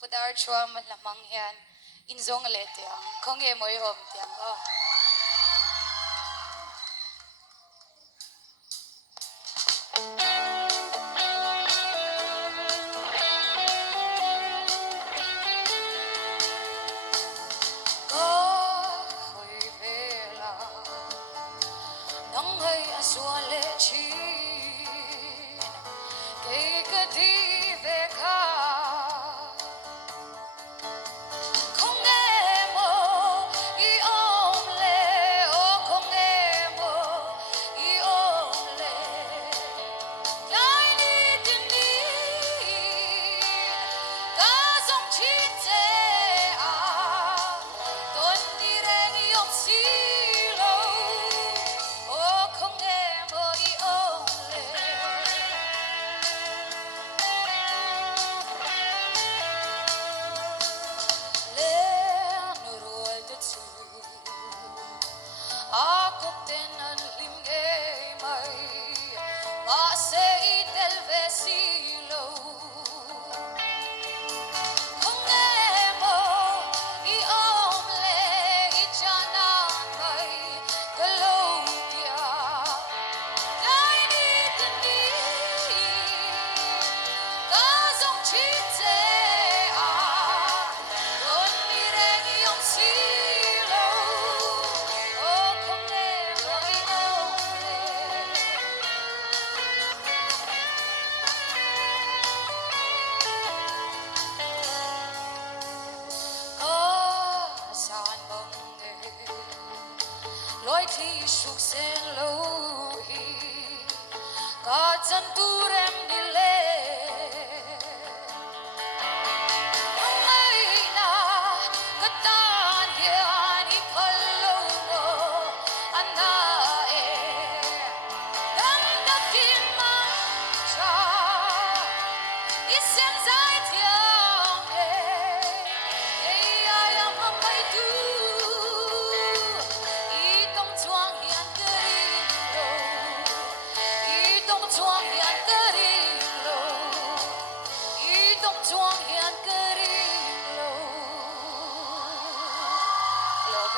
pudar chua malamang yan inzong let yang konge moy om tiang oh ôi vela nong hơi asua le chi cái đi về ca không nghe mơ y ôm lệ ô không nghe mơ y ôm lệ lại đi tìm đi ta dòng chín thế à tuần đi đến yom xí lâu ô không nghe mơ y ôm lệ Ako tenan limgay may Masay del vecino Kung emo iomle ichanan may Galopia Dai ni tendi Kazong chite a Don mireng iyong silo Oh kung emo iomle Có saan bông nghề Lối thi sụp sen lâu hi Có chân tu